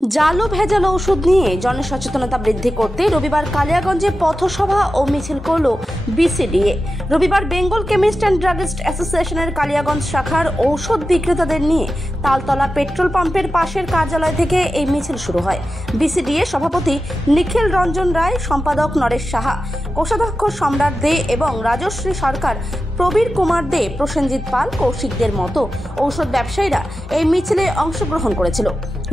জাল ও ভেজাল ওষুধ নিয়ে জনসচেতনতা বৃদ্ধি করতে রবিবার কালিয়াগঞ্জে পথসভা ও মিছিল করল বিসিডিএ। রবিবার বেঙ্গল কেমিস্ট অ্যান্ড ড্রাগিস্ট অ্যাসোসিয়েশনের কালিয়াগঞ্জ শাখার ঔষধ বিক্রেতাদের নিয়ে তালতলা পেট্রোল পাম্পের পাশের কার্যালয় থেকে এই মিছিল শুরু হয়। বিসিডিএ সভাপতি নিখিল রঞ্জন রায়, সম্পাদক নরেশ সাহা, কোষাধ্যক্ষ সম্রাট দে এবং রাজশ্রী সরকার, প্রবীর কুমার দে, প্রসেনজিৎ পাল, কৌশিকদের মতো ঔষধ ব্যবসায়ীরা এই মিছিলে অংশগ্রহণ করেছিল।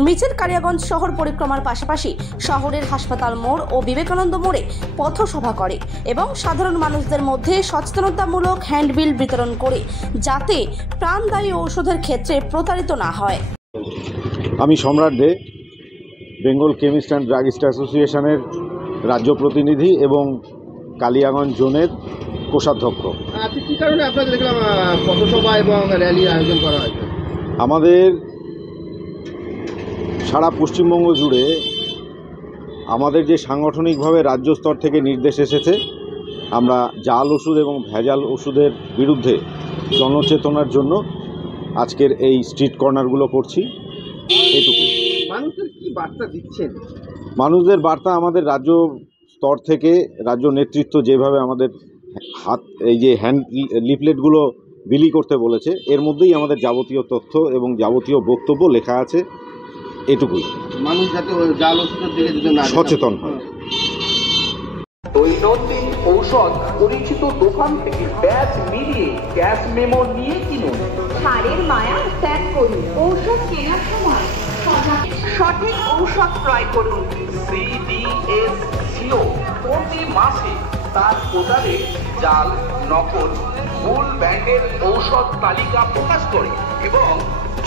মিছিল কালিয়াগঞ্জ শহর পরিক্রমার পাশাপাশি শহরের হাসপাতাল মোড় ও বিবেকানন্দ মোড়ে পথসভা করে এবং সাধারণ মানুষদের মধ্যে সচেতনতামূলক হ্যান্ডবিল বিতরণ করে যাতে প্রাণদায়ী ঔষধের ক্ষেত্রে প্রতারিত না হয়। আমি সম্রাট দে, বেঙ্গল কেমিস্ট অ্যান্ড ড্রাগিস্ট অ্যাসোসিয়েশনের রাজ্য প্রতিনিধি এবং কালিয়াগঞ্জ জোনের কোষাধ্যক্ষ। কী কারণে আপনাদের দেখলাম পথসভা এবং র্যালি আয়োজন করা হয়েছে? আমাদের সারা পশ্চিমবঙ্গ জুড়ে আমাদের যে সাংগঠনিকভাবে রাজ্য স্তর থেকে নির্দেশ এসেছে, আমরা জাল ওষুধ এবং ভেজাল ওষুধের বিরুদ্ধে জনচেতনার জন্য আজকের এই স্ট্রিট কর্নারগুলো করছি। এটুকু। মানুষদের কি বার্তা দিচ্ছেন? মানুষদের বার্তা আমাদের রাজ্য স্তর থেকে রাজ্য নেতৃত্ব যেভাবে আমাদের এই যে হ্যান্ড লিফলেটগুলো বিলি করতে বলেছে, এর মধ্যেই আমাদের যাবতীয় তথ্য এবং যাবতীয় বক্তব্য লেখা আছে। এটুকুই। মানুষ যাতে জাল ওষুধের দিকে সচেতন হয়। দৈনন্দিন ঔষধ পরিচিত দোকান থেকে ব্যাচ মিলিয়ে ক্যাশ মেমো নিয়ে কিনুন। সারের মায়া ত্যাগ করুন। ঔষধ কেনার সময় সঠিক ঔষধ ক্রয় করুন। CDSCO প্রতি মাসে তার পোর্টালে জাল, নকল, মূল ব্র্যান্ডের ঔষধ তালিকা প্রকাশ করে এবং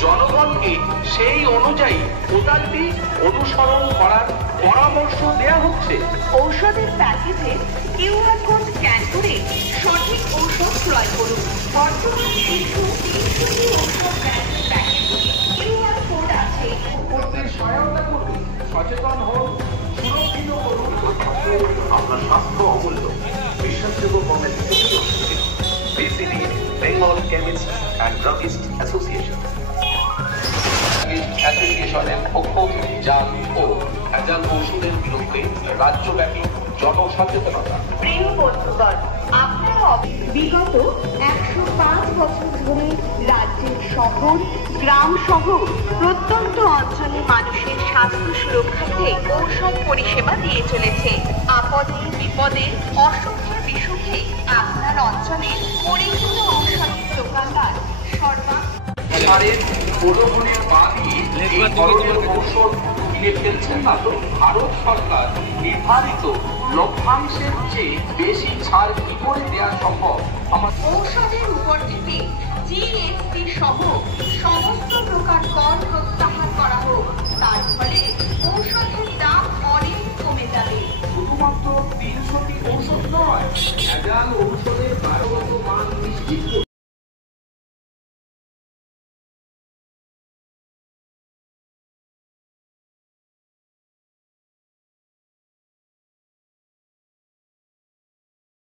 জনগণকে সেই অনুযায়ী পোর্টালটি অনুসরণ করার পরামর্শ দেওয়া হচ্ছে। ঔষধের প্যাকেজে কিউআর কোড স্ক্যান করে সঠিক ঔষধ ক্রয় করুন। বর্তমানে কিছু ঔষধ ব্র্যান্ডের প্যাকেজে কিউআর কোড আছে। উপস্থিত সহায়তা করুন, সচেতন হন, সুরক্ষিত করুন আপনার স্বাস্থ্য অমূল্য। বিশ্বাসযোগ্য BCD, Bengal chemist and druggist অ্যাসোসিয়েশনের পক্ষ থেকে জাল ও ভেজাল ওষুধের বিরুদ্ধে রাজ্যব্যাপী জনসচেতনতা। প্রিয় বন্ধুগণ, আপনারা বিগত 105 বছর ধরে রাজ্যের শহর, গ্রাম সহ প্রত্যন্ত অঞ্চলে মানুষের স্বাস্থ্য সুরক্ষার্থে ঔষধ পরিষেবা দিয়ে চলেছে। আপদে বিপদে অসুখে বিসুখে আপনার অঞ্চলে পরিচিত ঔষধের দোকানদার সারের পুরোপুরির বাদই এই ধরনের ঔষধ কিনে ফেলছেন না তো? ভারত সরকার নির্ধারিত লভ্যাংশের চেয়ে বেশি ছাড় কি করে দেওয়া সম্ভব? আমার ঔষধের উপর থেকে জিএসটি সহ সমস্ত প্রকার কর প্রত্যাহার করা হোক। তার ফলে ঔষধের দাম অনেক কমে যাবে। শুধুমাত্র 300টি ঔষধ নয়, ভেজাল ঔষধের 12